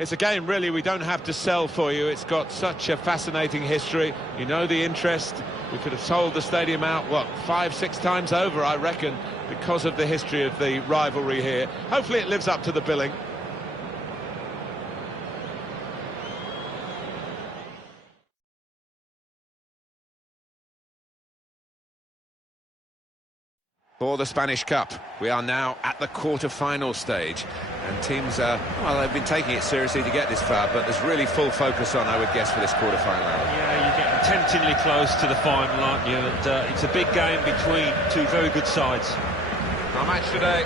It's a game, really, we don't have to sell for you. It's got such a fascinating history. You know the interest. We could have sold the stadium out, what, 5-6 times over, I reckon, because of the history of the rivalry here. Hopefully it lives up to the billing. For the Spanish Cup, we are now at the quarter-final stage, and teams are, well, they've been taking it seriously to get this far, but there's really full focus on, I would guess, for this quarter-final. Yeah, you're getting temptingly close to the final, aren't you? And it's a big game between two very good sides. Our match today,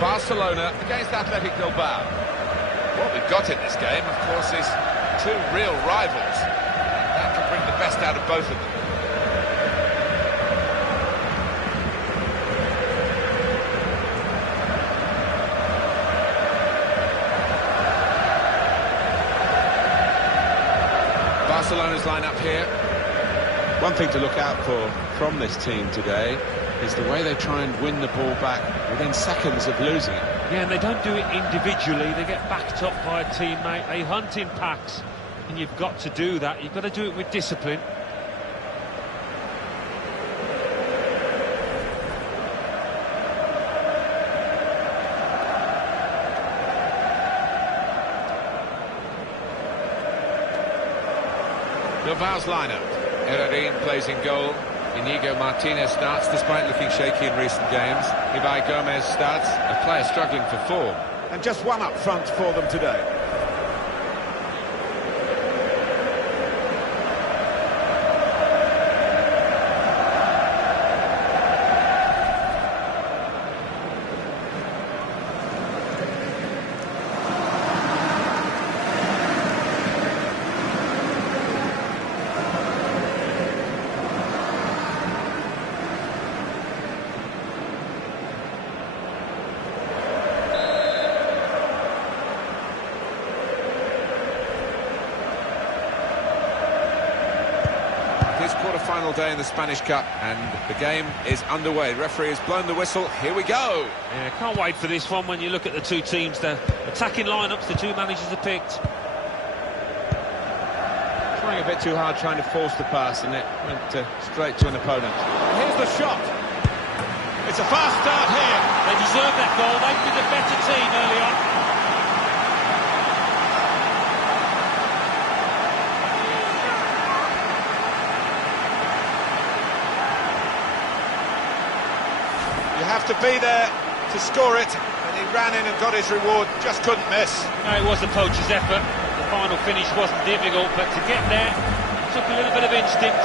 Barcelona against Athletic Bilbao. What we've got in this game, of course, is two real rivals. That can bring the best out of both of them. Barcelona's line-up here. One thing to look out for from this team today is the way they try and win the ball back within seconds of losing it. Yeah, and they don't do it individually. They get backed up by a teammate. They hunt in packs, and you've got to do that. You've got to do it with discipline. Bilbao's lineup. Herrerin plays in goal. Inigo Martinez starts despite looking shaky in recent games. Ibai Gomez starts, a player struggling for form. And just one up front for them today. This quarter-final day in the Spanish Cup, and the game is underway. Referee has blown the whistle. Here we go. Yeah, can't wait for this one when you look at the two teams. The attacking lineups the two managers have picked. Trying a bit too hard, trying to force the pass, and it went straight to an opponent. Here's the shot. It's a fast start here. They deserve that goal. They've been the better team early on. You have to be there to score it, and he ran in and got his reward, just couldn't miss. No, it was the poacher's effort. The final finish wasn't difficult, but to get there, it took a little bit of instinct.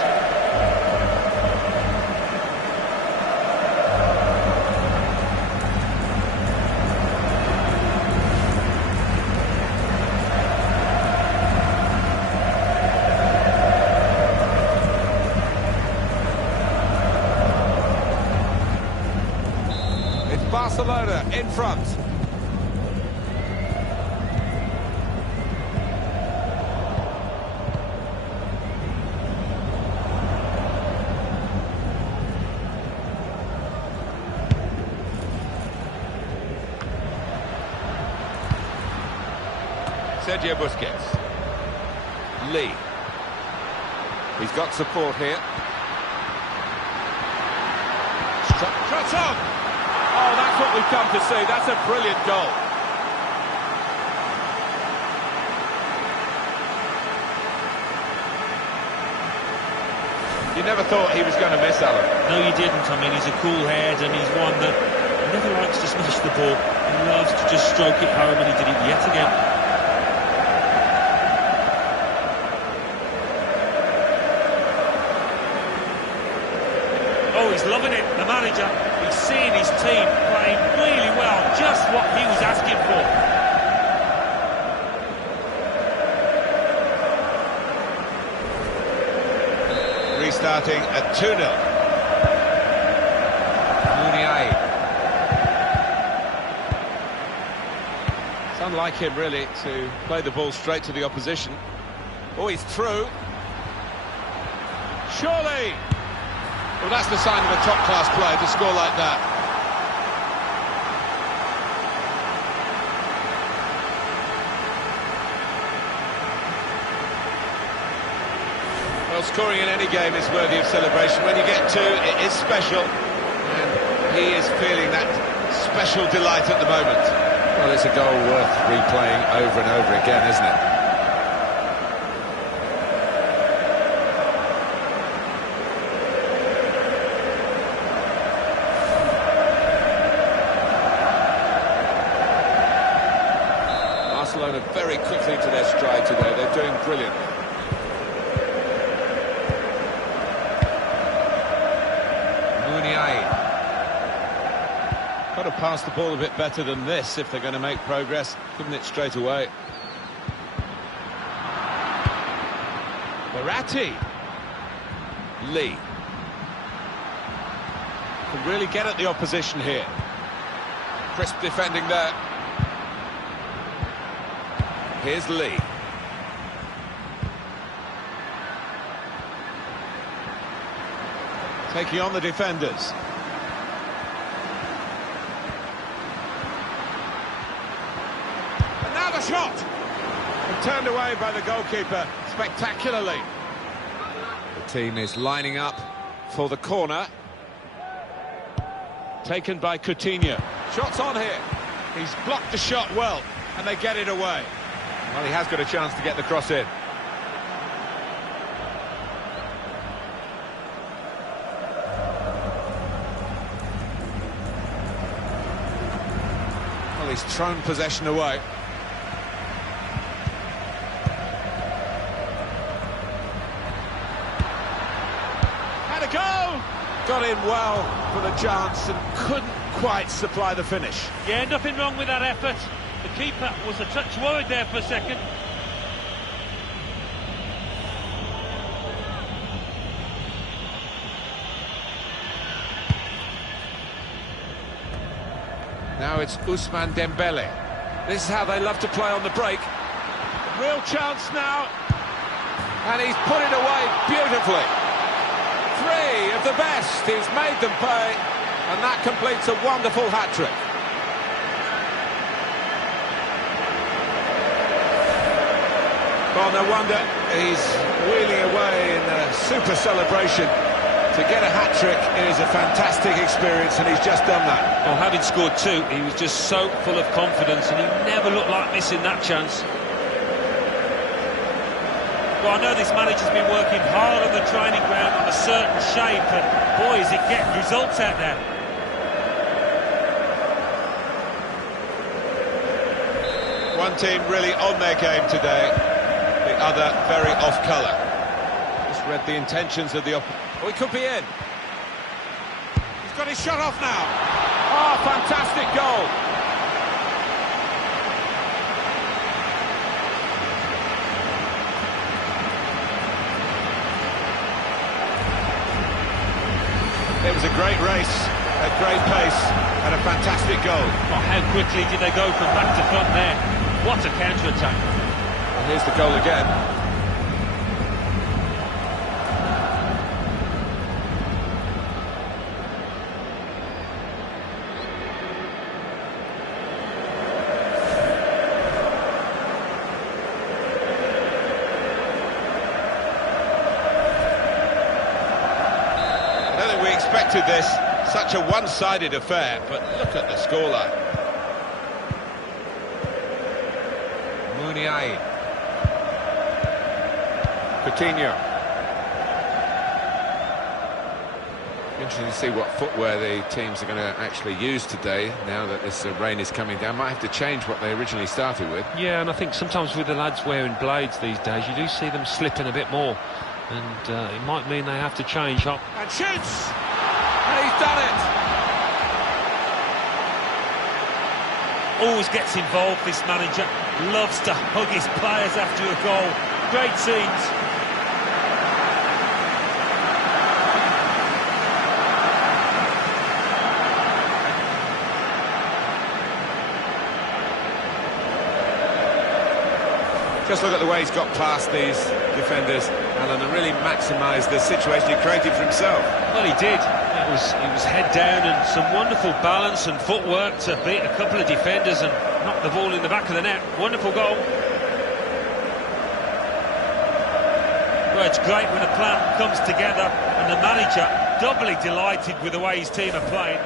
Barcelona in front. Sergio Busquets. Lee. He's got support here. Shots on! Oh, that's what we've come to see. That's a brilliant goal. You never thought he was going to miss, Alan. No, you didn't. I mean, he's a cool head, and he's one that never likes to smash the ball. He loves to just stroke it home, and he did it yet again. Oh, he's loving it, the manager. He's seeing his team playing really well, just what he was asking for. Restarting at 2-0. Muniain. It's unlike him, really, to play the ball straight to the opposition. Oh, he's through. Surely! Well, that's the sign of a top-class player to score like that. Well, scoring in any game is worthy of celebration. When you get two, it is special. And he is feeling that special delight at the moment. Well, it's a goal worth replaying over and over again, isn't it? Barcelona very quickly to their stride today. They're doing brilliantly. Muniain. Got to pass the ball a bit better than this if they're going to make progress, giving it straight away. Verratti. Lee. Can really get at the opposition here. Crisp defending there. Here's Lee. Taking on the defenders. And now the shot! And turned away by the goalkeeper spectacularly. The team is lining up for the corner. Taken by Coutinho. Shots on here. He's blocked the shot well, and they get it away. Well, he has got a chance to get the cross in. Well, he's thrown possession away. Had a goal! Got in well for the chance and couldn't quite supply the finish. Yeah, nothing wrong with that effort. The keeper was a touch worried there for a second. Now it's Ousmane Dembele. This is how they love to play on the break. Real chance now. And he's put it away beautifully. Three of the best. He's made them pay. And that completes a wonderful hat-trick. Well, no wonder he's wheeling away in a super celebration. To get a hat-trick is a fantastic experience, and he's just done that. Well, having scored two, he was just so full of confidence, and he never looked like missing that chance. Well, I know this manager's been working hard on the training ground on a certain shape, and boy, is it getting results out there. One team really on their game today, the other very off-colour. Just read the intentions of the opposition. Oh, he could be in. He's got his shot off now. Oh, fantastic goal. It was a great race, at great pace, and a fantastic goal. Oh, how quickly did they go from back to front there? What a counter-attack. Well, here's the goal again. I don't think we expected this, such a one-sided affair, but look at the scoreline. Muniain. Coutinho. Interesting to see what footwear the teams are going to actually use today, now that this rain is coming down. Might have to change what they originally started with. Yeah, and I think sometimes with the lads wearing blades these days, you do see them slipping a bit more. And it might mean they have to change up. And shoots! And he's done it! Always gets involved, this manager. Loves to hug his players after a goal. Great scenes. Just look at the way he's got past these defenders, Alan, and really maximised the situation he created for himself. Well, he did. It was head down and some wonderful balance and footwork to beat a couple of defenders and knock the ball in the back of the net. Wonderful goal. Well, it's great when a plan comes together and the manager doubly delighted with the way his team are playing.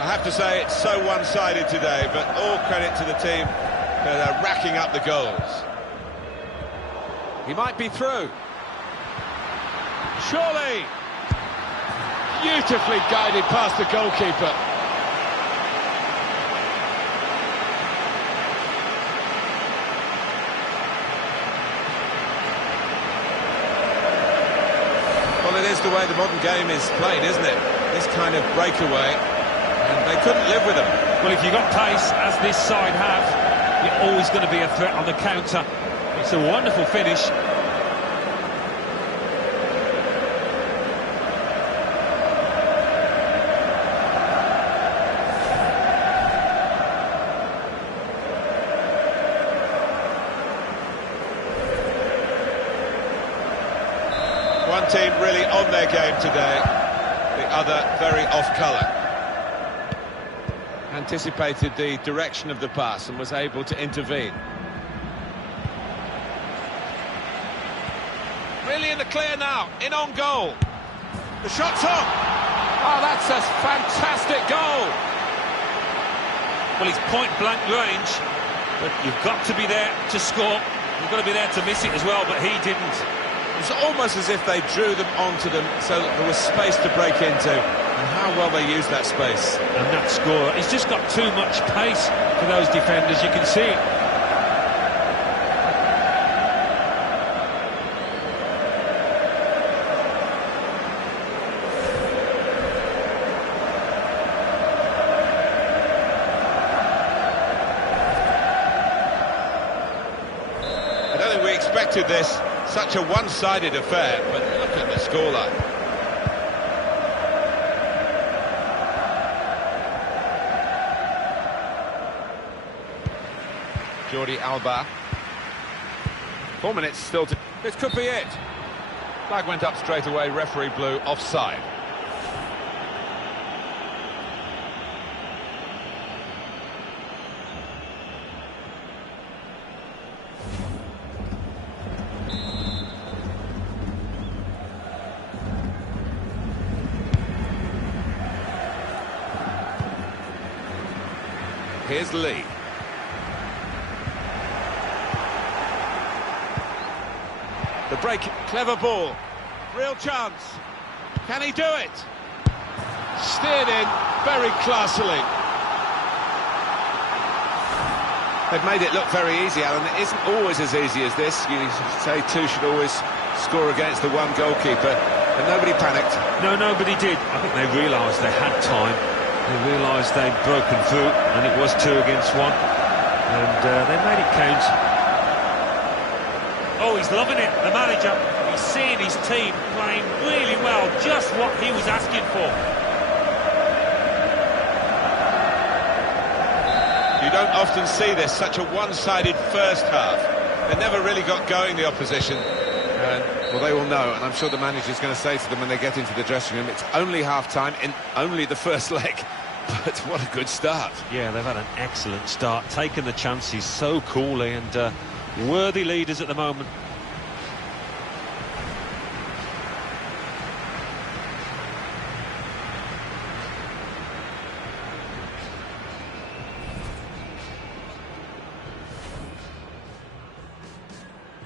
I have to say it's so one-sided today, but all credit to the team. They're racking up the goals. He might be through. Surely! Beautifully guided past the goalkeeper. Well, it is the way the modern game is played, isn't it? This kind of breakaway, and they couldn't live with them. Well, if you've got pace, as this side have, you're always going to be a threat on the counter. It's a wonderful finish. One team really on their game today, the other very off-colour. Anticipated the direction of the pass and was able to intervene. Really in the clear now, in on goal. The shot's on! Oh, that's a fantastic goal! Well, it's point-blank range, but you've got to be there to score. You've got to be there to miss it as well, but he didn't. It's almost as if they drew them onto them so that there was space to break into, and how well they used that space. And that scorer, he's just got too much pace for those defenders, you can see it. I don't think we expected this. Such a one-sided affair, but look at the scoreline. Jordi Alba. 4 minutes still to... This could be it. Flag went up straight away, referee blew offside. Here's Lee. The break, clever ball, real chance. Can he do it? Steered in very classily. They've made it look very easy, Alan. It isn't always as easy as this. You say two should always score against the one goalkeeper, but nobody panicked. No, nobody did. I think they realised they had time. They realised they'd broken through, and it was 2 against 1, and they made it count. Oh, he's loving it, the manager. He's seeing his team playing really well, just what he was asking for. You don't often see this, such a one-sided first half. They never really got going, the opposition. Well, they will know, and I'm sure the manager's going to say to them when they get into the dressing room, it's only half-time in only the first leg. But what a good start. Yeah, they've had an excellent start, taken the chances so coolly, and worthy leaders at the moment.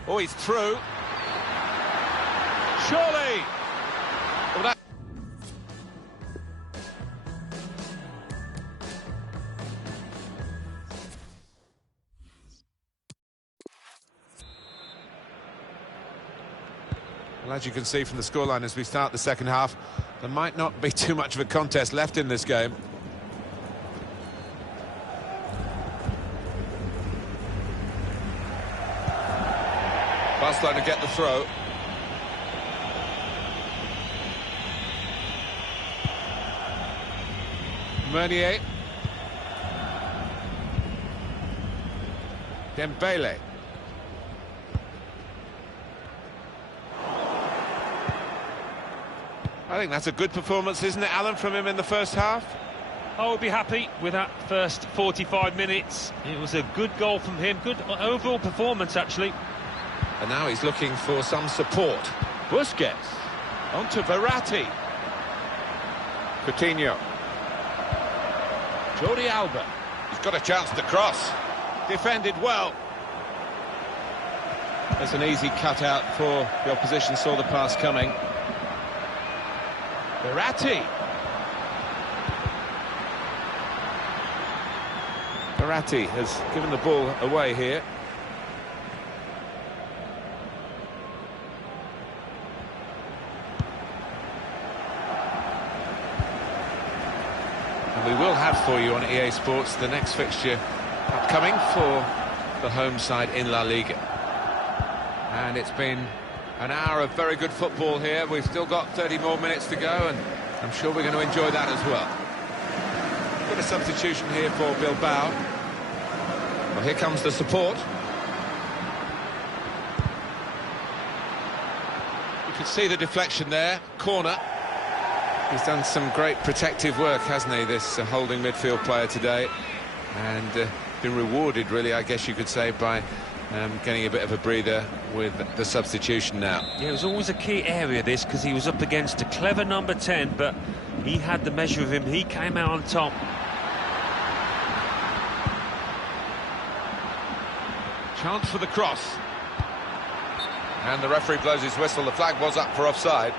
Oh, he's through. Surely! Well, that... Well, as you can see from the scoreline as we start the second half, there might not be too much of a contest left in this game. Barcelona get the throw. Meunier. Dembele. I think that's a good performance, isn't it, Alan, from him in the first half? I would be happy with that first 45 minutes. It was a good goal from him, good overall performance, actually. And now he's looking for some support. Busquets. On to Verratti. Coutinho. Jordi Alba. He's got a chance to cross. Defended well. There's an easy cutout for the opposition, saw the pass coming. Verratti. Verratti has given the ball away here. And we will have for you on EA Sports the next fixture upcoming for the home side in La Liga. And it's been an hour of very good football here. We've still got 30 more minutes to go, and I'm sure we're going to enjoy that as well. Got a substitution here for Bilbao. Well, here comes the support. You can see the deflection there. Corner. He's done some great protective work, hasn't he, this holding midfield player today. And been rewarded, really, I guess you could say, by getting a bit of a breather with the substitution now. Yeah, it was always a key area, this, because he was up against a clever number 10, but he had the measure of him. He came out on top. Chance for the cross. And the referee blows his whistle. The flag was up for offside.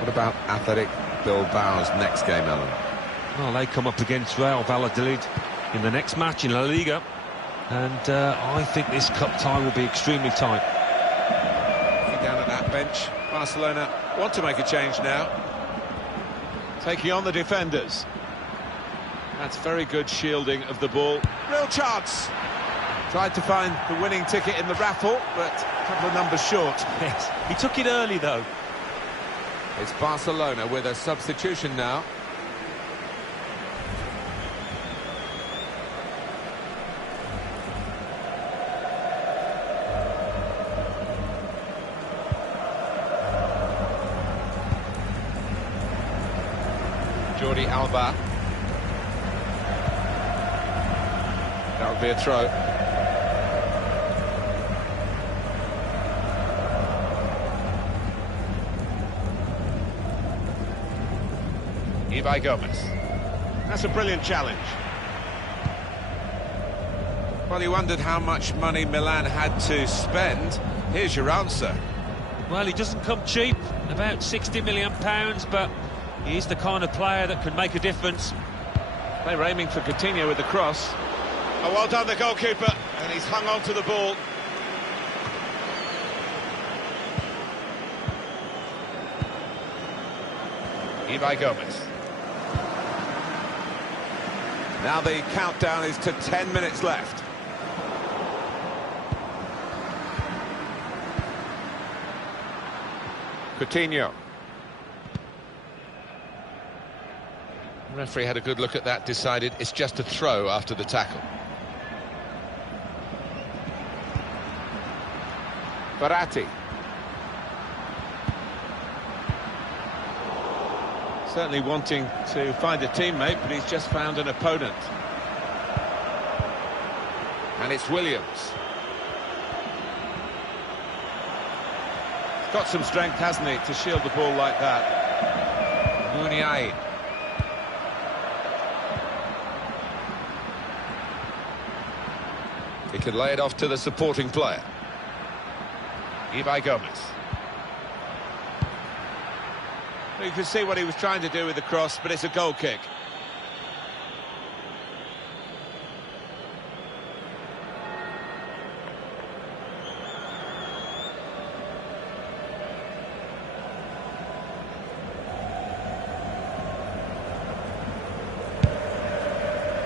What about Athletic Bilbao's next game, Alan? Well, they come up against Real Valladolid in the next match in La Liga, and I think this cup tie will be extremely tight. Down at that bench, Barcelona want to make a change now. Taking on the defenders. That's very good shielding of the ball. Real chance. Tried to find the winning ticket in the raffle, but a couple of numbers short. Yes, he took it early, though. It's Barcelona with a substitution now. Jordi Alba. That would be a throw. Ibai Gomez. That's a brilliant challenge. Well, you wondered how much money Milan had to spend. Here's your answer. Well, he doesn't come cheap, about £60 million, but he's the kind of player that can make a difference. They were aiming for Coutinho with the cross. Oh, well done, the goalkeeper. And he's hung on to the ball. Ibai Gomez. Now the countdown is to 10 minutes left. Coutinho. The referee had a good look at that, decided it's just a throw after the tackle. Verratti. Certainly wanting to find a teammate, but he's just found an opponent. And it's Williams. He's got some strength, hasn't he, to shield the ball like that. Muniain. He could lay it off to the supporting player. Ibai Gomez. Well, you can see what he was trying to do with the cross, but it's a goal kick.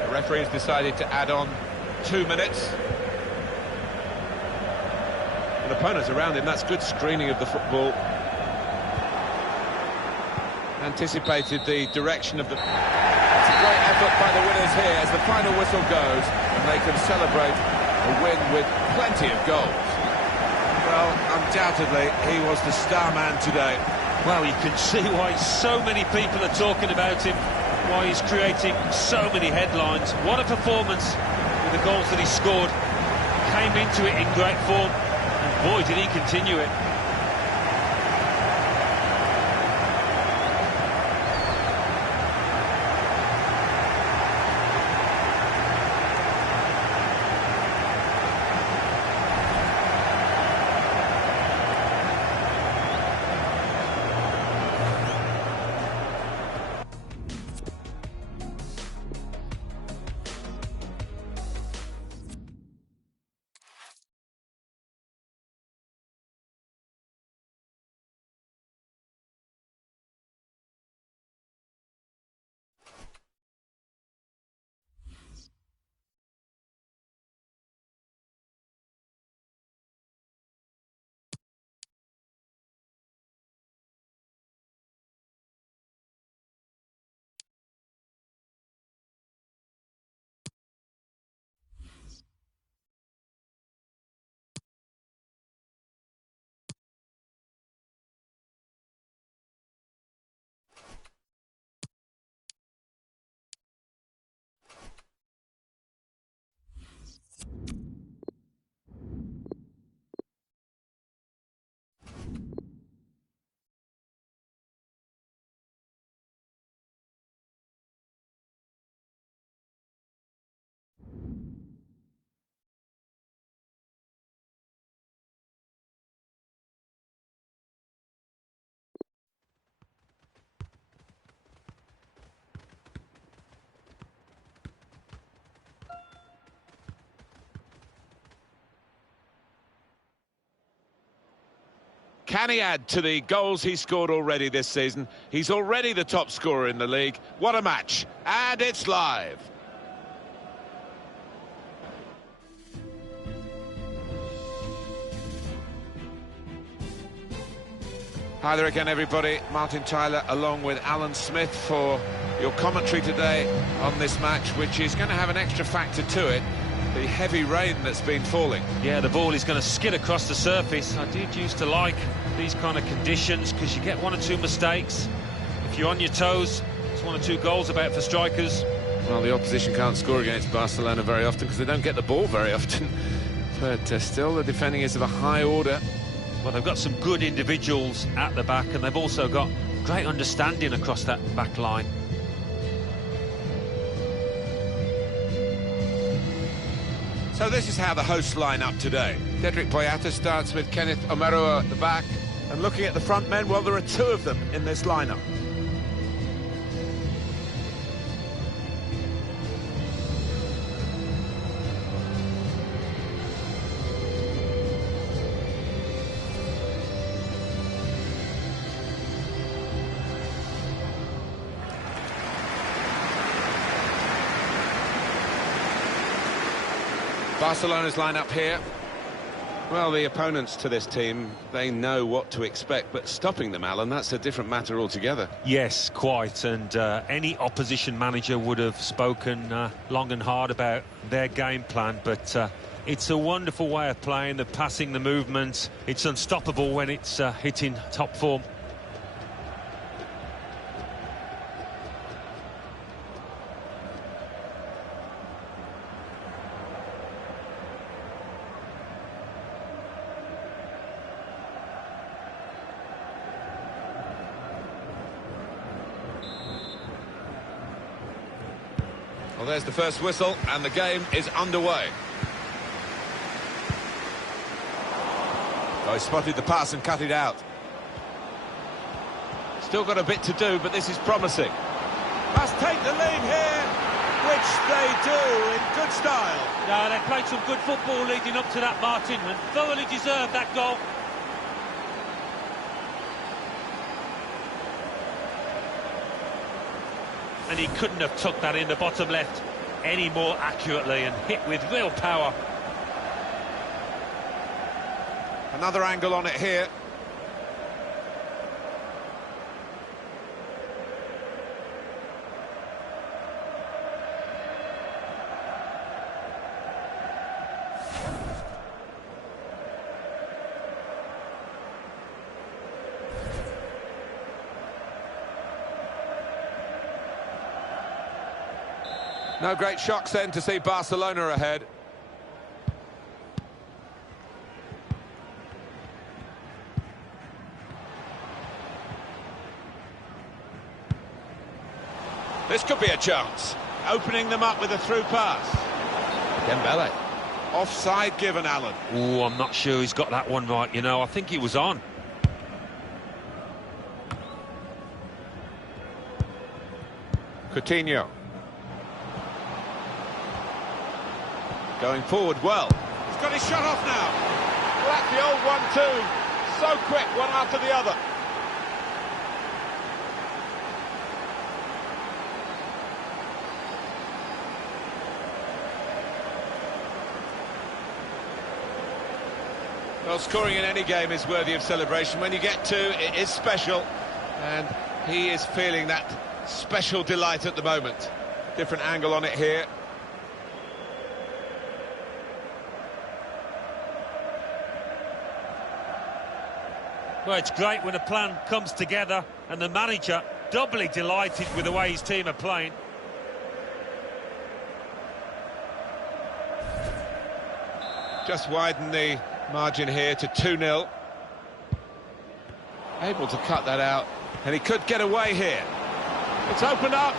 The referee has decided to add on 2 minutes. An opponent around him, that's good screening of the football. Anticipated the direction of the... It's a great effort by the winners here as the final whistle goes, and they can celebrate a win with plenty of goals. Well, undoubtedly, he was the star man today. Well, you can see why so many people are talking about him, why he's creating so many headlines. What a performance with the goals that he scored. Came into it in great form, and boy, did he continue it. Can he add to the goals he scored already this season? He's already the top scorer in the league. What a match. And it's live. Hi there again, everybody. Martin Tyler along with Alan Smith for your commentary today on this match, which is going to have an extra factor to it. The heavy rain that's been falling. Yeah, the ball is going to skid across the surface. I did used to like these kind of conditions because you get one or two mistakes. If you're on your toes, it's one or two goals about for strikers. Well, the opposition can't score against Barcelona very often because they don't get the ball very often. But still, the defending is of a high order. Well, they've got some good individuals at the back, and they've also got great understanding across that back line. So this is how the hosts line up today. Dedrick Boyata starts with Kenneth Omero at the back. And looking at the front men, well, there are two of them in this lineup. Barcelona's lineup here. Well, the opponents to this team, they know what to expect, but stopping them, Alan, that's a different matter altogether. Yes, quite, and any opposition manager would have spoken long and hard about their game plan, but it's a wonderful way of playing, the passing, the movement. It's unstoppable when it's hitting top form. Well, there's the first whistle, and the game is underway. Oh, he spotted the pass and cut it out. Still got a bit to do, but this is promising. Must take the lead here, which they do in good style. No, they played some good football leading up to that, Martin, and thoroughly deserved that goal. And he couldn't have took that in the bottom left any more accurately and hit with real power. Another angle on it here. No great shocks then to see Barcelona ahead. This could be a chance. Opening them up with a through pass. Dembele. Offside given, Alan. Oh, I'm not sure he's got that one right, you know. I think he was on. Coutinho. Going forward well. He's got his shot off now. Well, that's the old 1-2. So quick, one after the other. Well, scoring in any game is worthy of celebration. When you get two, it is special. And he is feeling that special delight at the moment. Different angle on it here. Well, it's great when a plan comes together and the manager doubly delighted with the way his team are playing. Just widen the margin here to 2-0. Able to cut that out, and he could get away here. It's opened up.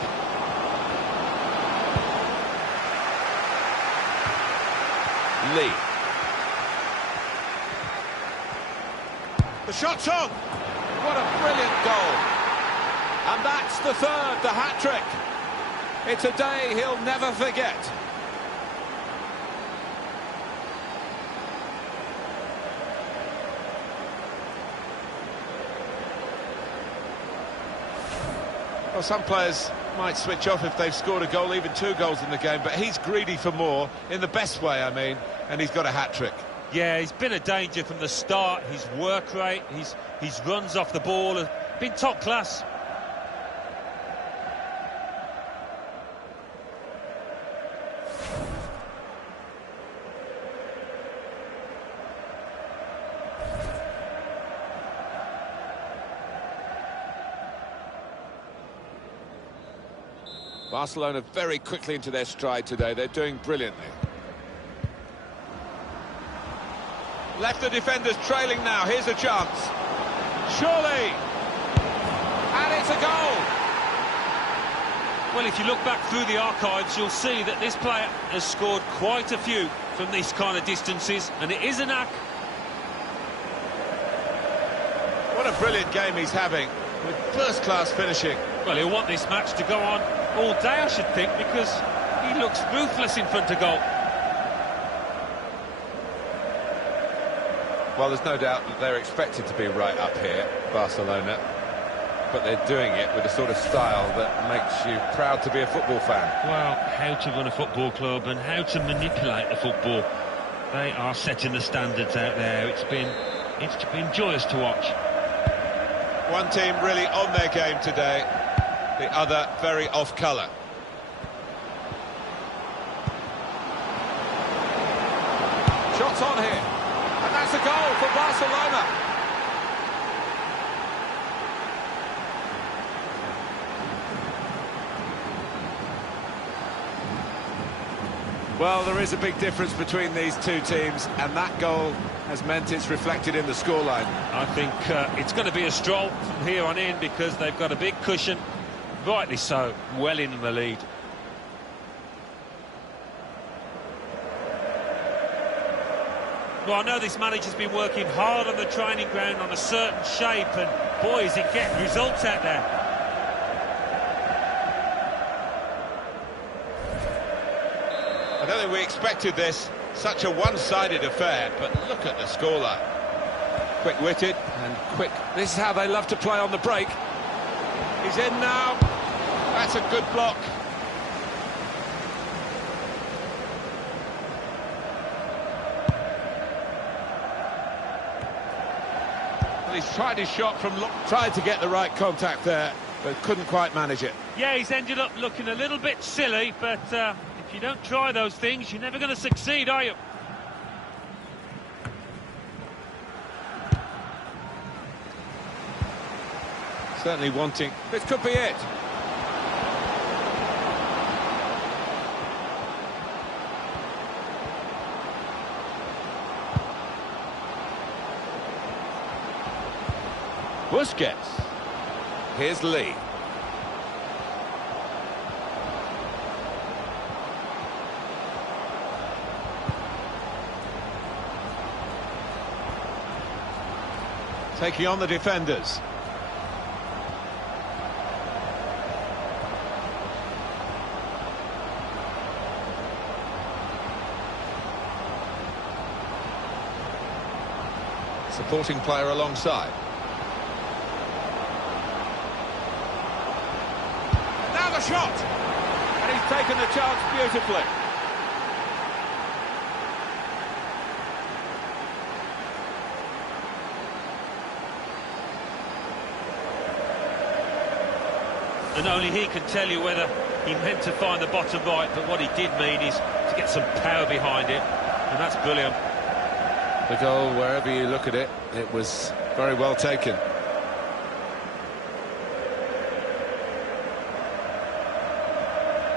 Lee. The shot's on. What a brilliant goal. And that's the third, the hat-trick. It's a day he'll never forget. Well, some players might switch off if they've scored a goal, even 2 goals in the game, but he's greedy for more, in the best way, I mean, and he's got a hat-trick. Yeah, he's been a danger from the start. His work rate, his runs off the ball have been top class. Barcelona very quickly into their stride today. They're doing brilliantly. Left the defenders trailing now. Here's a chance. Surely! And it's a goal! Well, if you look back through the archives, you'll see that this player has scored quite a few from these kind of distances, and it is a knack. What a brilliant game he's having, with first-class finishing. Well, he'll want this match to go on all day, I should think, because he looks ruthless in front of goal. Well, there's no doubt that they're expected to be right up here, Barcelona, but they're doing it with a sort of style that makes you proud to be a football fan. Well, how to run a football club and how to manipulate the football. They are setting the standards out there. It's been joyous to watch. One team really on their game today, the other very off-colour. Shots on here, and that's a goal for Barcelona. Well, there is a big difference between these two teams, and that goal has meant it's reflected in the scoreline. I think it's going to be a stroll from here on in because they've got a big cushion, rightly so, well in the lead. Well, I know this manager's been working hard on the training ground on a certain shape, and boy, is he getting results out there. I don't think we expected this, such a one-sided affair, but look at the scoreline. Quick-witted and quick. This is how they love to play on the break. He's in now. That's a good block. Well, he's tried his shot from... Tried to get the right contact there, but couldn't quite manage it. Yeah, he's ended up looking a little bit silly, but if you don't try those things, you're never going to succeed, are you? Certainly wanting... This could be it. Busquets. Here's Lee. Taking on the defenders. Supporting player alongside. Now the shot! And he's taken the chance beautifully. And only he can tell you whether he meant to find the bottom right, but what he did mean is to get some power behind it, and that's brilliant. The goal, wherever you look at it, it was very well taken.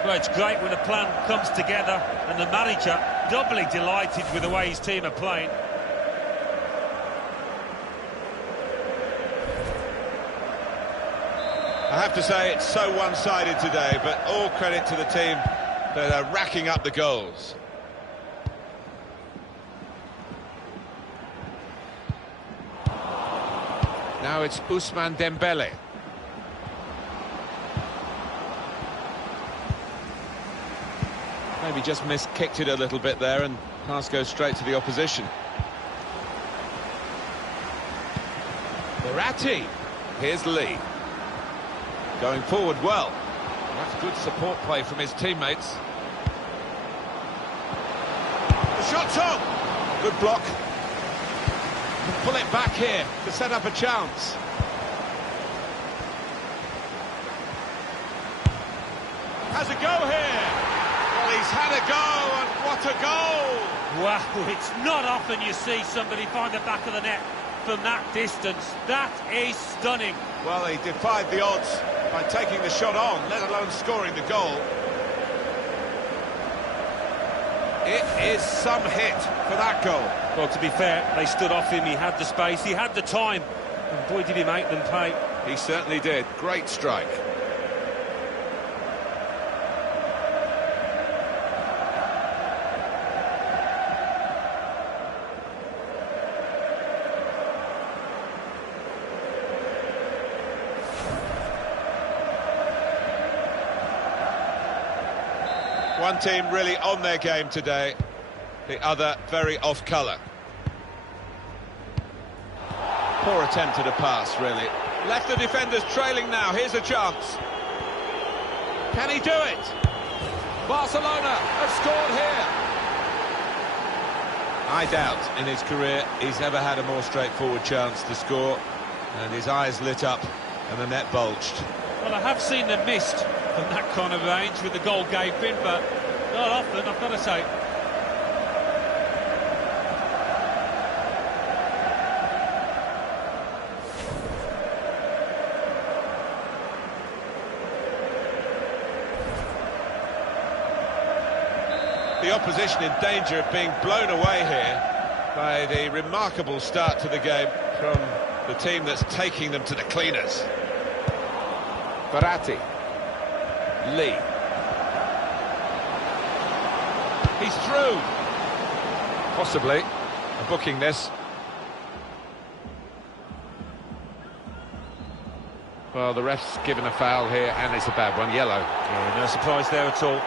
Well, it's great when a plan comes together, and the manager doubly delighted with the way his team are playing. I have to say it's so one-sided today, but all credit to the team that are racking up the goals. Now it's Ousmane Dembele. Maybe just kicked it a little bit there, and pass goes straight to the opposition. Verratti. Here's Lee. Going forward well. That's good support play from his teammates. The shot's on. Good block. Pull it back here to set up a chance. Has a go here. Well, he's had a go, and what a goal! Wow, it's not often you see somebody find the back of the net from that distance. That is stunning. Well, he defied the odds by taking the shot on, let alone scoring the goal. It is some hit for that goal. Well, to be fair, they stood off him, he had the space, he had the time, and boy did he make them pay. He certainly did. Great strike. One team really on their game today, the other very off colour. Poor attempt at a pass, really. Left the defenders trailing now, here's a chance. Can he do it? Barcelona have scored here. I doubt in his career he's ever had a more straightforward chance to score, and his eyes lit up and the net bulged. Well, I have seen them missed from that kind of range with the goal gaping, but not often, I've got to say. The opposition in danger of being blown away here by the remarkable start to the game from the team that's taking them to the cleaners. Verratti. Lee. He's through. Possibly a booking this. Well, the ref's given a foul here, and it's a bad one, yellow. Yeah, no surprise there at all.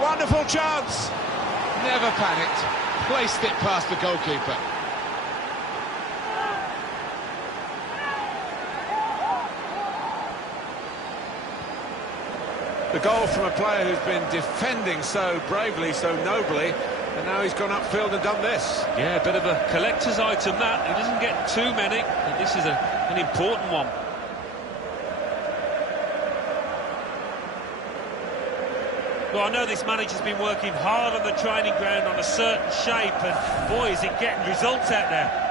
Wonderful chance. Never panicked. Placed it past the goalkeeper. The goal from a player who's been defending so bravely, so nobly, and now he's gone upfield and done this. Yeah, a bit of a collector's item that. He doesn't get too many, and this is an important one. Well, I know this manager's been working hard on the training ground on a certain shape, and boy, is it getting results out there.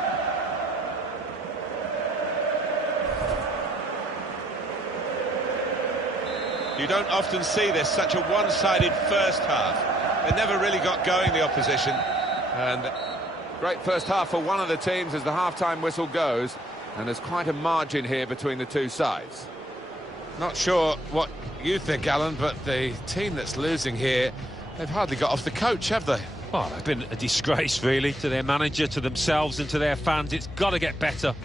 You don't often see this, such a one-sided first half. They never really got going, the opposition. And great first half for one of the teams as the half-time whistle goes. And there's quite a margin here between the two sides. Not sure what you think, Alan, but the team that's losing here, they've hardly got off the coach, have they? Well, they've been a disgrace, really, to their manager, to themselves and to their fans. It's got to get better.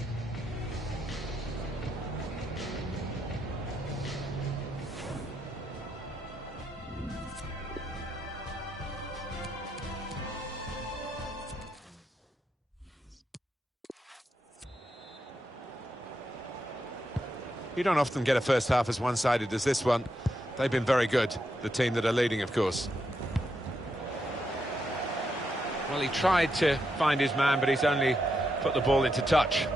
You don't often get a first half as one-sided as this one. They've been very good, the team that are leading, of course. Well, he tried to find his man, but he's only put the ball into touch.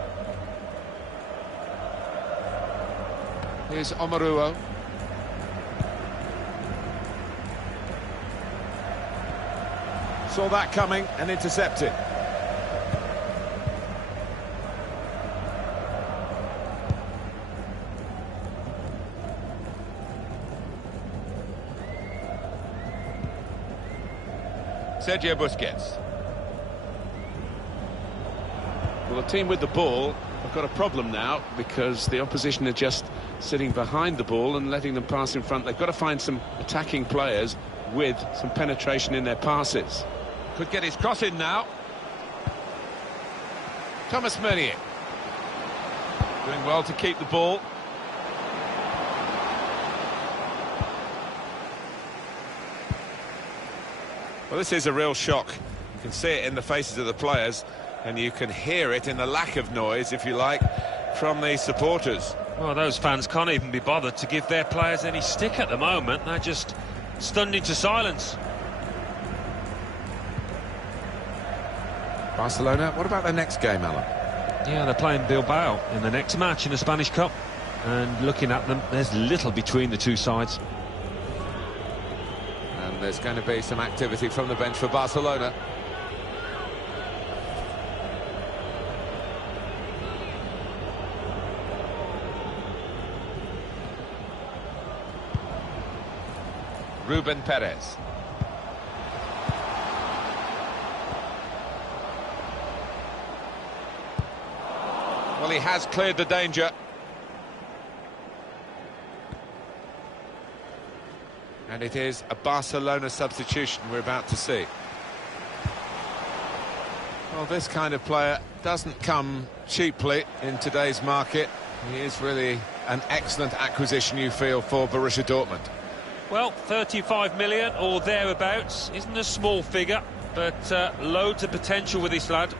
Here's Omaruo. Saw that coming and intercepted. Sergio Busquets. Well, the team with the ball have got a problem now because the opposition are just sitting behind the ball and letting them pass in front. They've got to find some attacking players with some penetration in their passes. Could get his cross in now. Thomas Meunier. Doing well to keep the ball. Well, this is a real shock. You can see it in the faces of the players, and you can hear it in the lack of noise, if you like, from the supporters. Well, those fans can't even be bothered to give their players any stick at the moment. They're just stunned into silence. Barcelona, what about their next game, Alan? Yeah, they're playing Bilbao in the next match in the Spanish Cup. And looking at them, there's little between the two sides. And there's going to be some activity from the bench for Barcelona. Ruben Perez. Well, he has cleared the danger. And it is a Barcelona substitution we're about to see. Well, this kind of player doesn't come cheaply in today's market. He is really an excellent acquisition, you feel, for Borussia Dortmund. Well, 35 million or thereabouts isn't a small figure, but loads of potential with this lad.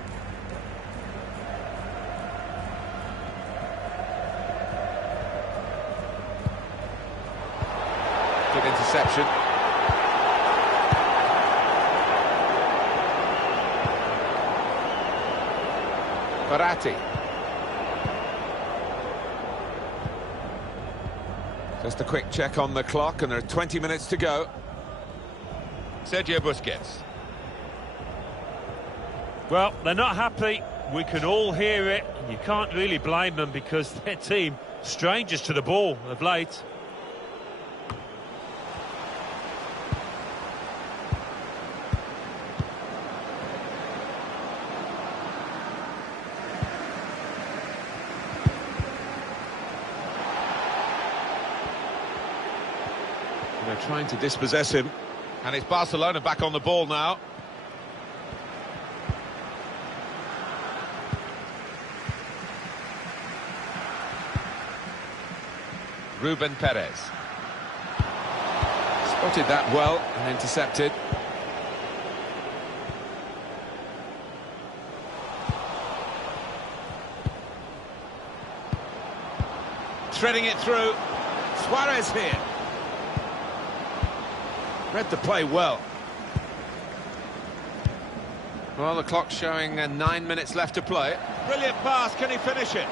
Good interception. Verratti. Just a quick check on the clock, and there are 20 minutes to go. Sergio Busquets. Well, they're not happy. We can all hear it. You can't really blame them because their team, strangers to the ball of late. They're trying to dispossess him. And it's Barcelona back on the ball now. Ruben Perez. Spotted that well and intercepted. Threading it through. Suarez here. Read the play well. Well, the clock's showing 9 minutes left to play. Brilliant pass, can he finish it?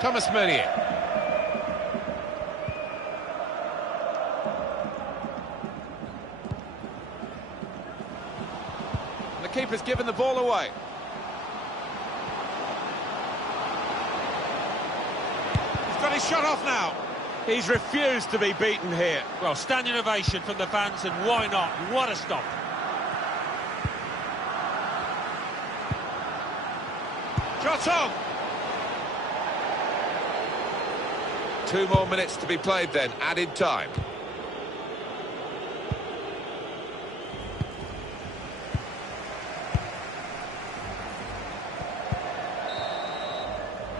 Thomas Meunier. The keeper's given the ball away. He's got his shot off now. He's refused to be beaten here. Well, standing ovation from the fans, and why not? What a stop. Shot on. 2 more minutes to be played then, added time.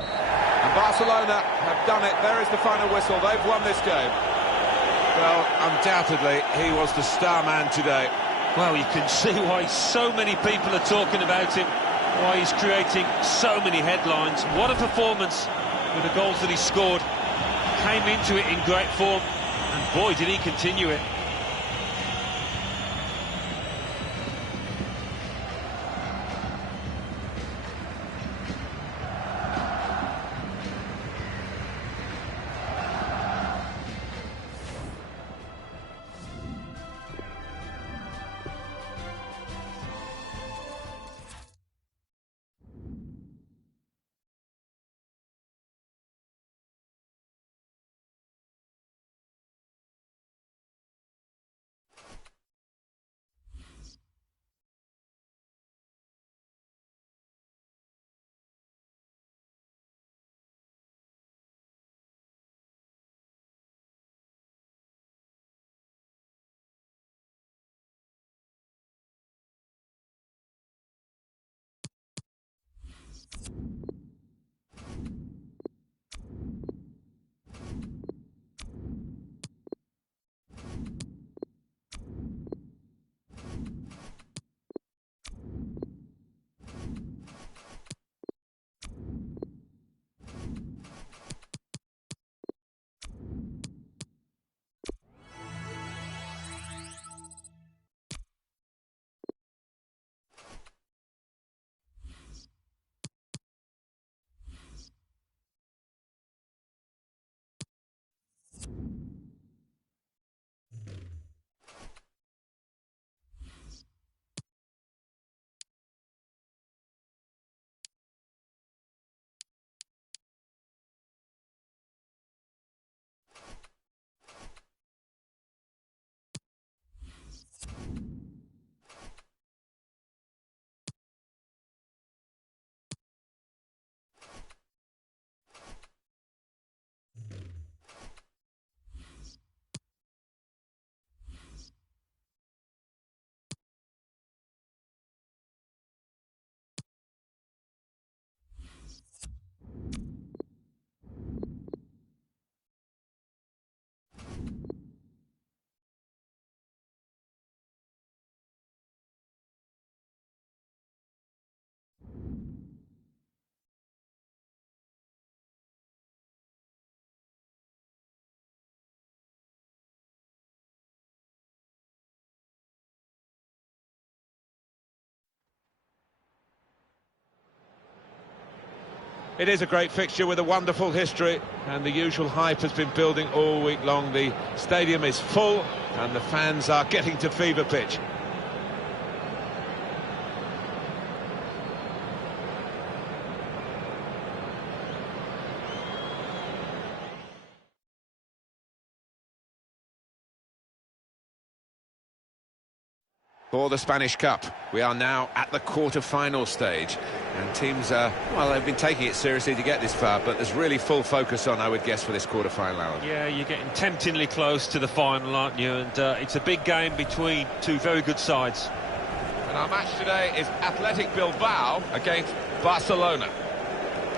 And Barcelona have done it. There is the final whistle. They've won this game. Well, undoubtedly, he was the star man today. Well, you can see why so many people are talking about him, why he's creating so many headlines. What a performance with the goals that he scored. Came into it in great form, and boy, did he continue it. It is a great fixture with a wonderful history, and the usual hype has been building all week long. The stadium is full and the fans are getting to fever pitch. For the Spanish Cup, we are now at the quarter-final stage, and teams are, well, they've been taking it seriously to get this far, but there's really full focus on, I would guess, for this quarter-final, Alan. Yeah, you're getting temptingly close to the final, aren't you? And it's a big game between two very good sides. And our match today is Athletic Bilbao against Barcelona.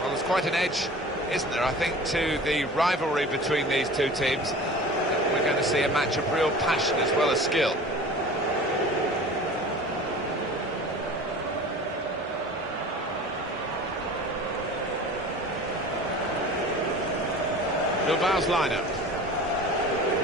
Well, there's quite an edge, isn't there, I think, to the rivalry between these two teams. We're going to see a match of real passion as well as skill. Bilbao's lineup.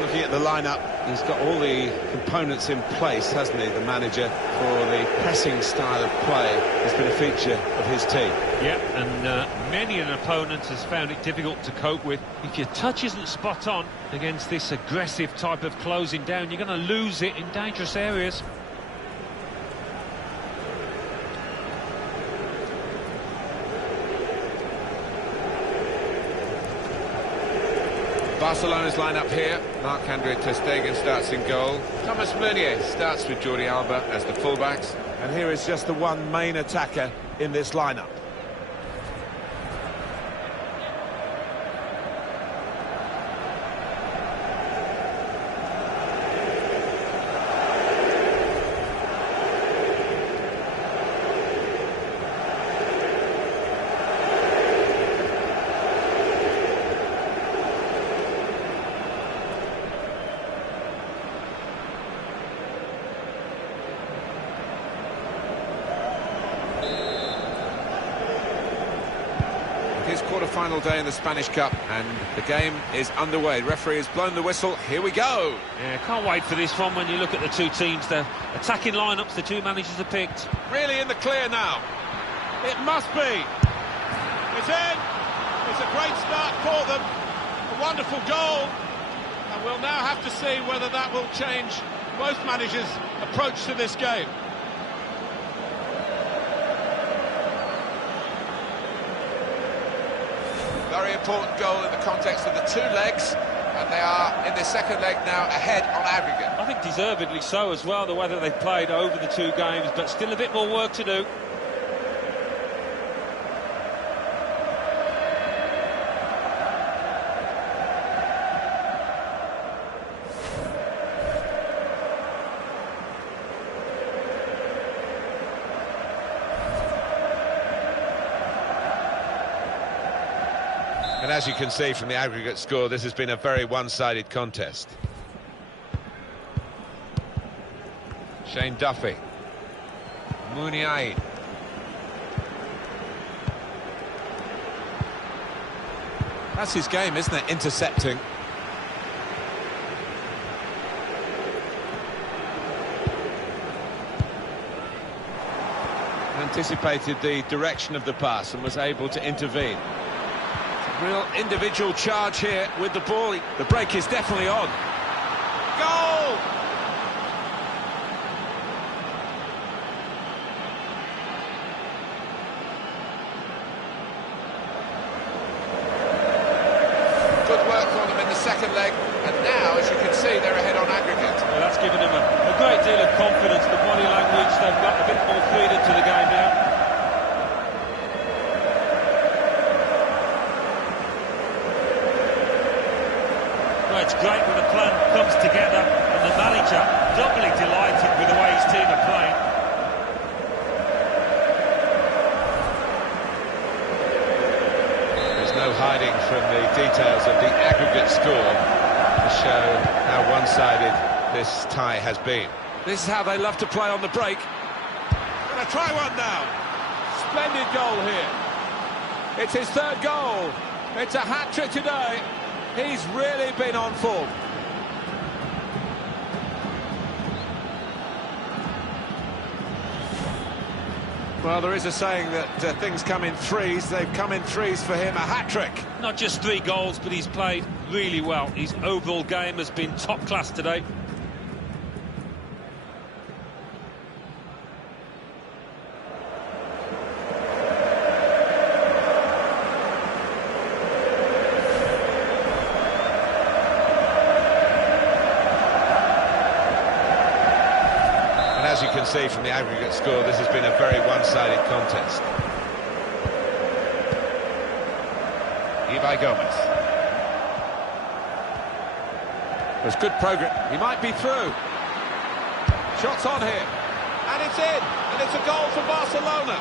Looking at the lineup. He's got all the components in place, hasn't he, the manager, for the pressing style of play. Has been a feature of his team. Yeah, and many an opponent has found it difficult to cope with. If your touch isn't spot on against this aggressive type of closing down, you're going to lose it in dangerous areas. Barcelona's lineup here. Marc-Andre ter Stegen starts in goal. Thomas Meunier starts with Jordi Alba as the fullbacks. And here is just the one main attacker in this lineup. His quarter-final day in the Spanish Cup, and the game is underway. The referee has blown the whistle. Here we go. Yeah, can't wait for this one when you look at the two teams. The attacking lineups the two managers have picked. Really in the clear now. It must be. It's in. It's a great start for them. A wonderful goal. And we'll now have to see whether that will change both managers' approach to this game. Very important goal in the context of the two legs, and they are in the second leg now ahead on aggregate. I think deservedly so as well, the way that they've played over the two games, but still a bit more work to do. And as you can see from the aggregate score, this has been a very one-sided contest. Shane Duffy. Meunier. That's his game, isn't it? Intercepting. Anticipated the direction of the pass and was able to intervene. Real individual charge here with the ball. The break is definitely on. Goal! Good work for them in the second leg, and now, as you can see, they're ahead on aggregate. Well, that's given them a great deal of confidence. The body language, they've got a bit more freedom to the game now. It's great when the plan comes together and the manager doubly delighted with the way his team are playing. There's no hiding from the details of the aggregate score to show how one-sided this tie has been. This is how they love to play on the break. Gonna try one now. Splendid goal here. It's his third goal. It's a hat-trick today. He's really been on form. Well, there is a saying that things come in threes. They've come in threes for him, a hat-trick. Not just 3 goals, but he's played really well. His overall game has been top class today. As you can see from the aggregate score, this has been a very one-sided contest. Ibai Gomez. There's good progress. He might be through. Shots on here. And it's in. And it's a goal for Barcelona.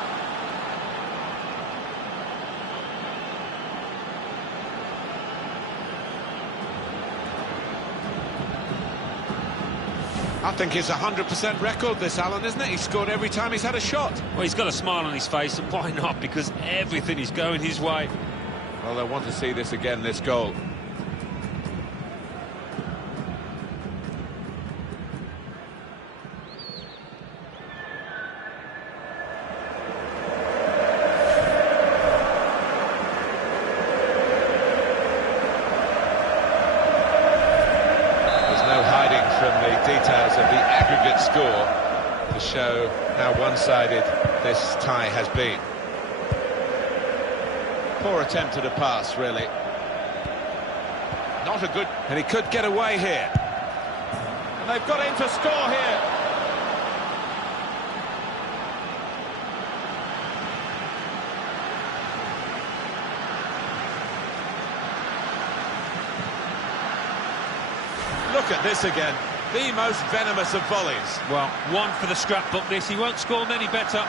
I think it's a 100% record, this, Alan, isn't it? He's scored every time he's had a shot. Well, he's got a smile on his face, and why not? Because everything is going his way. Well, they want to see this again, this goal. aggregate score to show how one-sided this tie has been. Poor attempt at a pass, really. Not a good... And he could get away here. And they've got him to score here. Look at this again. The most venomous of volleys. Well, one for the scrapbook this. He won't score many better.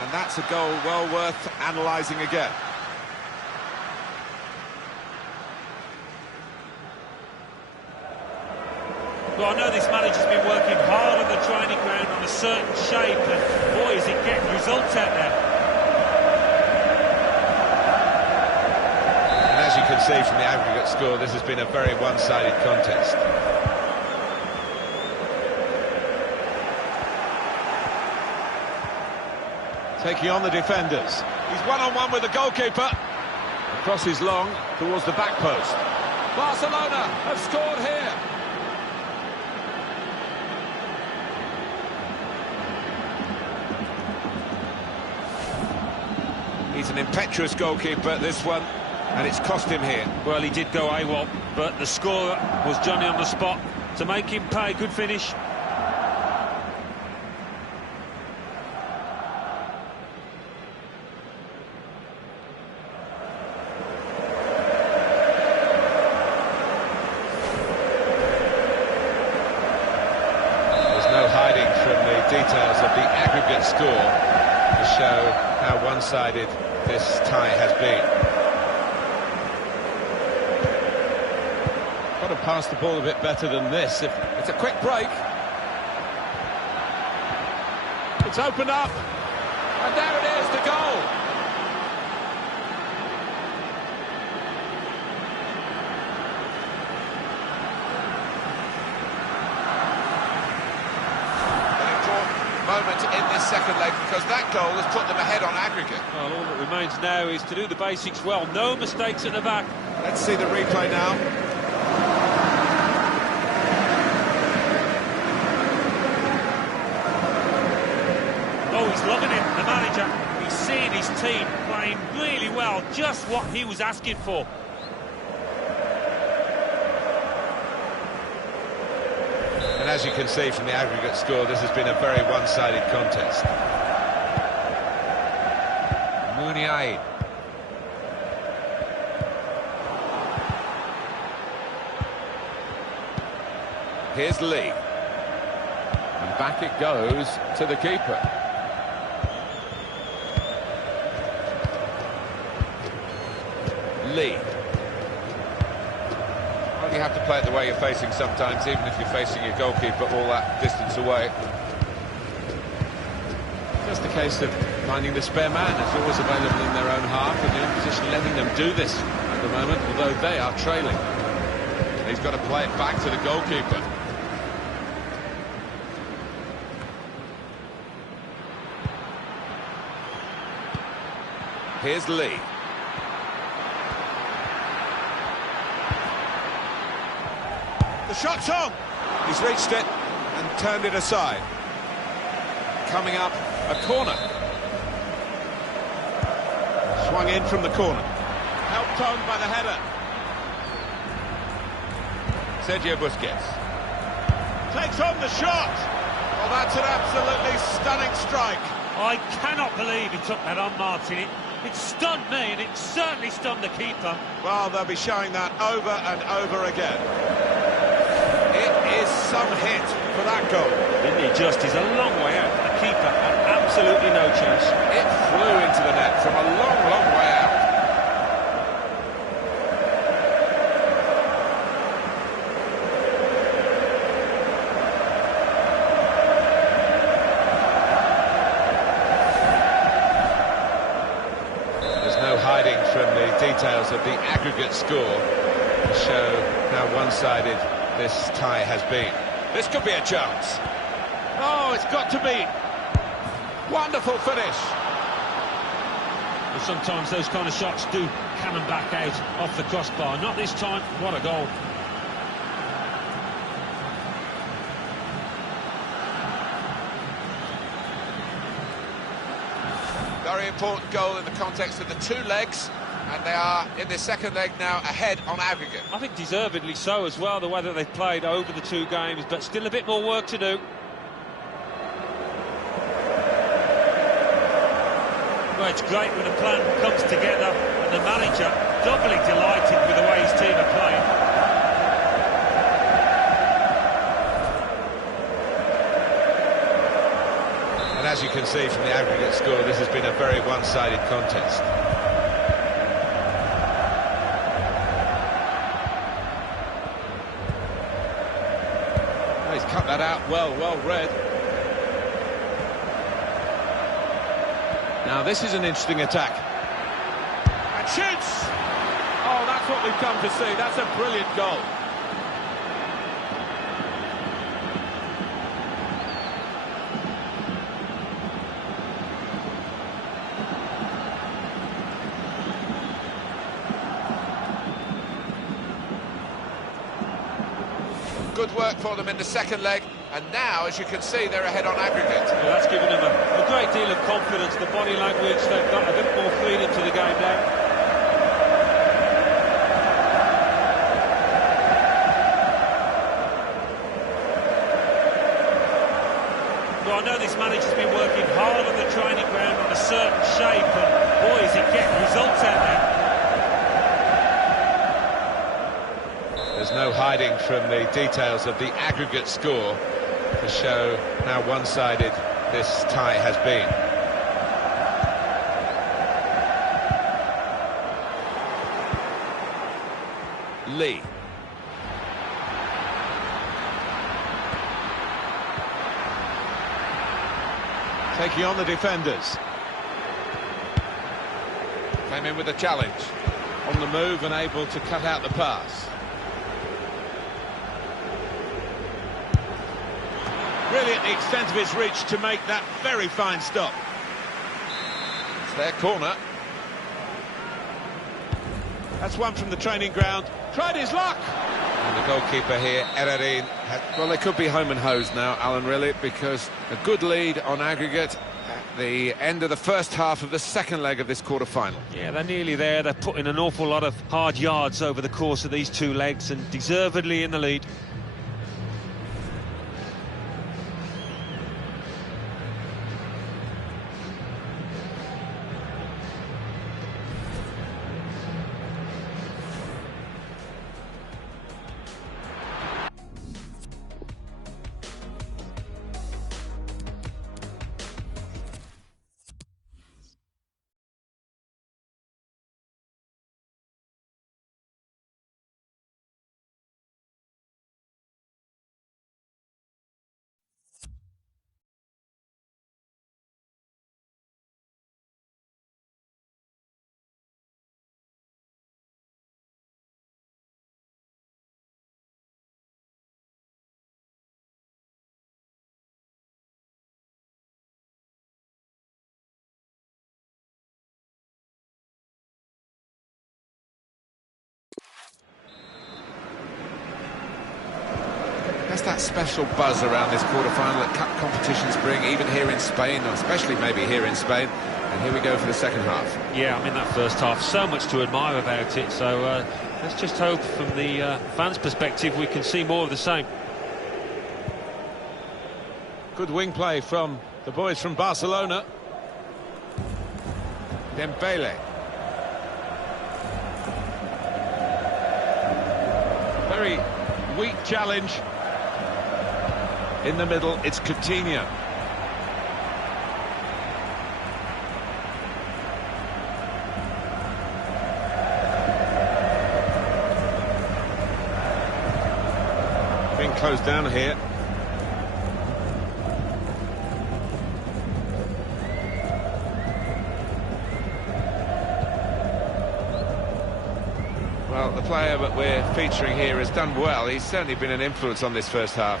And that's a goal well worth analysing again. Well, I know this manager's been working hard on the training ground on a certain shape, and boy, is it getting results out there. And as you can see from the aggregate score, this has been a very one-sided contest. Taking on the defenders. He's one-on-one with the goalkeeper. The cross is long towards the back post. Barcelona have scored here. He's an impetuous goalkeeper, this one, and it's cost him here. Well, he did go AWOL, but the scorer was Johnny on the spot to make him pay. Good finish. Details of the aggregate score to show how one-sided this tie has been. Got to pass the ball a bit better than this. It's a quick break. It's opened up, and there it is, the goal. Moment in this second leg, because that goal has put them ahead on aggregate. Well, all that remains now is to do the basics well. No mistakes at the back. Let's see the replay now. Oh, he's loving it, the manager. He's seeing his team playing really well, just what he was asking for. And as you can see from the aggregate score, this has been a very one-sided contest. Muniain. Here's Lee. And back it goes to the keeper. Lee. You have to play it the way you're facing sometimes, even if you're facing your goalkeeper all that distance away. Just a case of finding the spare man is always available in their own half, and the opposition letting them do this at the moment, although they are trailing. He's got to play it back to the goalkeeper. Here's Lee. The shot's on! He's reached it and turned it aside. Coming up, a corner. Swung in from the corner. Helped on by the header. Sergio Busquets. Takes on the shot! Well, that's an absolutely stunning strike. I cannot believe he took that on, Martin. It stunned me, and it certainly stunned the keeper. Well, they'll be showing that over and over again. Is some hit for that goal. Didn't he just? He's a long way out. The keeper had absolutely no chance. It flew into the net from a long, long way out. There's no hiding from the details of the aggregate score to show how one-sided this tie has been. This could be a chance. Oh, it's got to be. Wonderful finish. Well, sometimes those kind of shots do cannon back out off the crossbar. Not this time. What a goal. Very important goal in the context of the two legs, and they are in the second leg now ahead on aggregate. I think deservedly so as well, the way that they've played over the two games, but still a bit more work to do. Well, it's great when a plan comes together and the manager doubly delighted with the way his team are playing. And as you can see from the aggregate score, this has been a very one-sided contest. Oh, he's cut that out well read. Now this is an interesting attack. And shoots! Oh, that's what we've come to see. That's a brilliant goal. Good work for them in the second leg, and now, as you can see, they're ahead on aggregate. Well, that's given them a great deal of confidence. The body language, they've got a bit more freedom to the game now. Well, I know this manager's been working hard on the training ground on a certain shape, and boy, is it getting results out there. There's no hiding from the details of the aggregate score to show how one-sided this tie has been. Lee. Taking on the defenders. Came in with a challenge. On the move and able to cut out the pass. Really at the extent of his reach to make that very fine stop. It's their corner. That's one from the training ground. Tried his luck. And the goalkeeper here, Ererin. Well, they could be home and hosed now, Alan, really, because a good lead on aggregate at the end of the first half of the second leg of this quarter-final. Yeah, they're nearly there. They're putting an awful lot of hard yards over the course of these two legs and deservedly in the lead. There's that special buzz around this quarter-final that cup competitions bring, even here in Spain, or especially maybe here in Spain. And here we go for the second half. Yeah, I mean, that first half, so much to admire about it. So let's just hope from the fans' perspective we can see more of the same. Good wing play from the boys from Barcelona. Dembele. Very weak challenge. In the middle, it's Coutinho. Being closed down here. Well, the player that we're featuring here has done well. He's certainly been an influence on this first half.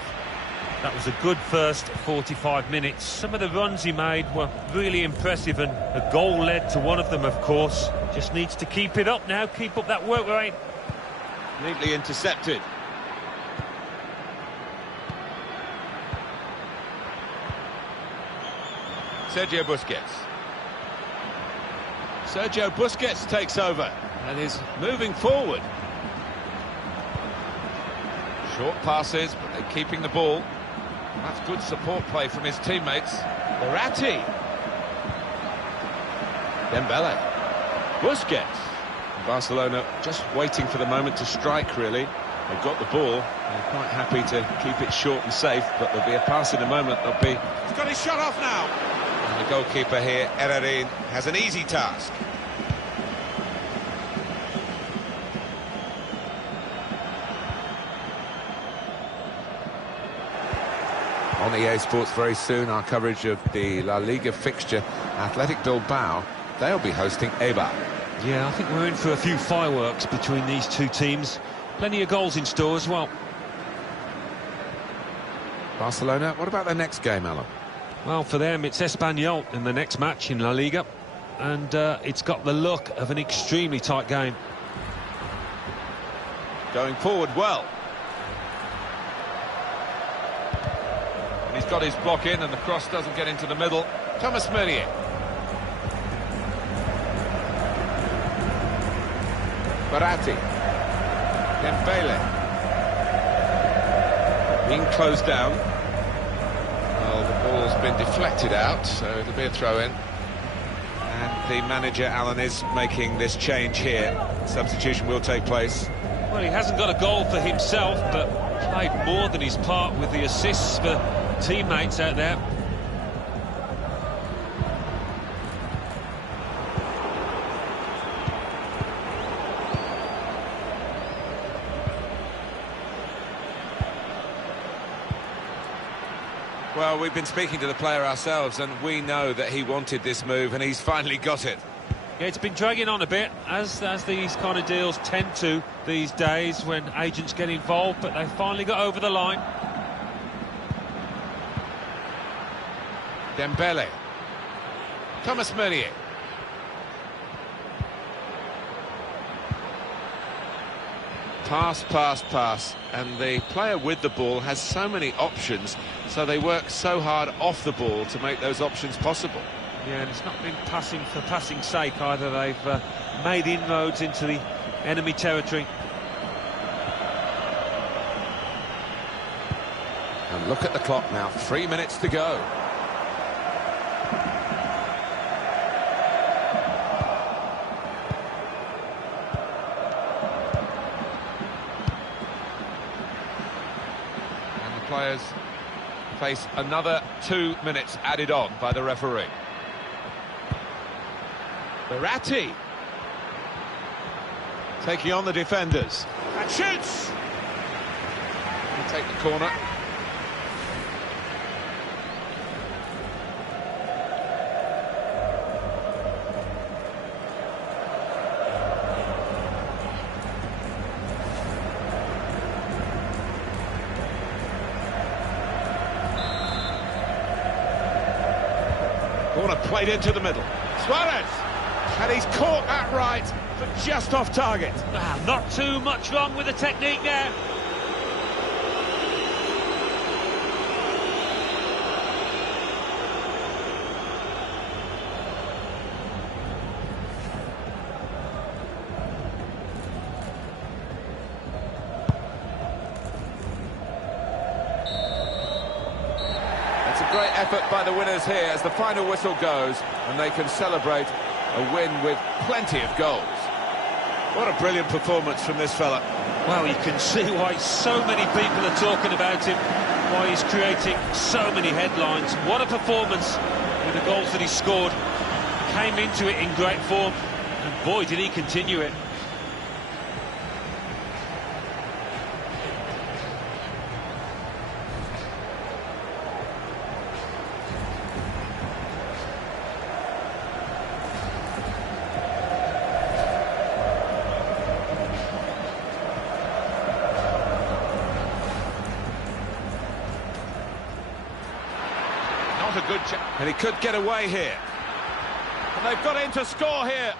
That was a good first 45 minutes. Some of the runs he made were really impressive, and a goal led to one of them, of course. Just needs to keep it up now, keep up that work rate. Neatly intercepted. Sergio Busquets. Sergio Busquets takes over and is moving forward. Short passes, but they're keeping the ball. That's good support play from his teammates. Verratti. Dembele. Busquets. Barcelona just waiting for the moment to strike, really. They've got the ball. They're quite happy to keep it short and safe, but there'll be a pass in a moment. He's got his shot off now. And the goalkeeper here, Herrerin, has an easy task. On EA Sports very soon, our coverage of the La Liga fixture. Athletic Bilbao, they'll be hosting Eibar. Yeah, I think we're in for a few fireworks between these two teams. Plenty of goals in store as well. Barcelona, what about their next game, Alan? Well, for them, it's Espanyol in the next match in La Liga. And it's got the look of an extremely tight game. Going forward well. And he's got his block in and the cross doesn't get into the middle. Thomas Meunier. Verratti. Dembele. Being closed down. Well, the ball's been deflected out, so it'll be a throw-in. And the manager, Alan, is making this change here. Substitution will take place. Well, he hasn't got a goal for himself, but played more than his part with the assists for teammates out there. Well, we've been speaking to the player ourselves, and we know that he wanted this move, and he's finally got it. Yeah, it's been dragging on a bit, as these kind of deals tend to these days when agents get involved, but they finally got over the line. Dembele. Thomas Meunier. Pass, pass, pass. And the player with the ball has so many options, so they work so hard off the ball to make those options possible. Yeah, and it's not been passing for passing's sake either. They've made inroads into the enemy territory. And look at the clock now, 3 minutes to go. And the players face another 2 minutes added on by the referee. Verratti taking on the defenders and shoots. He'll take the corner. Corner played into the middle. Suarez. And he's caught that right, but just off target. Not too much wrong with the technique there. It's a great effort by the winners here as the final whistle goes, and they can celebrate a win with plenty of goals. What a brilliant performance from this fella. Well, you can see why so many people are talking about him, why he's creating so many headlines. What a performance with the goals that he scored. Came into it in great form, and boy, did he continue it. A good chance, and he could get away here. And they've got in to score here.